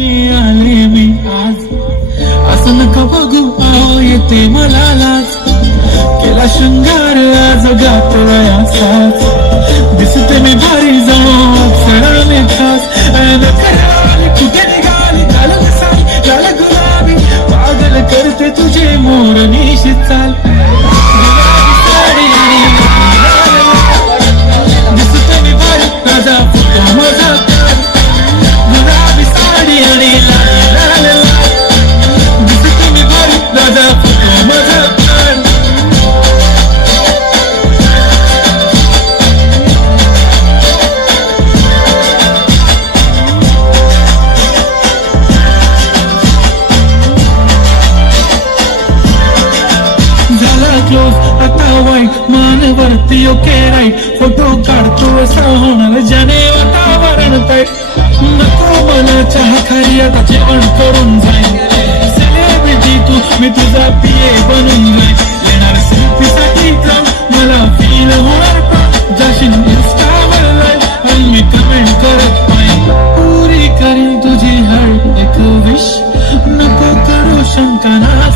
आले मी आज, असं नका बघू आहो येते मला लाज, केला शृंगार आज गातलाय असाच, दिसते मी भारी जाऊन अक्षराने खास, कुठे निघाली काल साई लाल गुलाबी, पागल करते तुझे मोरनीशी चाल, दिसते मी भारी माझा फोटो माझा गुलाबी साडी आणि लाल लाल, दिसते मी भारी माझा फोटो माझा क्लोज आता वाईट मानवरती ओके राईट, फोटो काढतो असा होणार ज्याने वातावरण काय, नको मला चहा खाली आता जेवण करून जाईल, सेलिब्रिटी तू मी तुझा पिये बनून जाईल, येणार सेल्फीसाठी जाऊन मला फील होणार पण, जाशील इंस्टावर लाईव्ह आणि मी कमेंट करत पाहिजे, पुरी करीन तुझी हर एक विश, नको करू शंका ना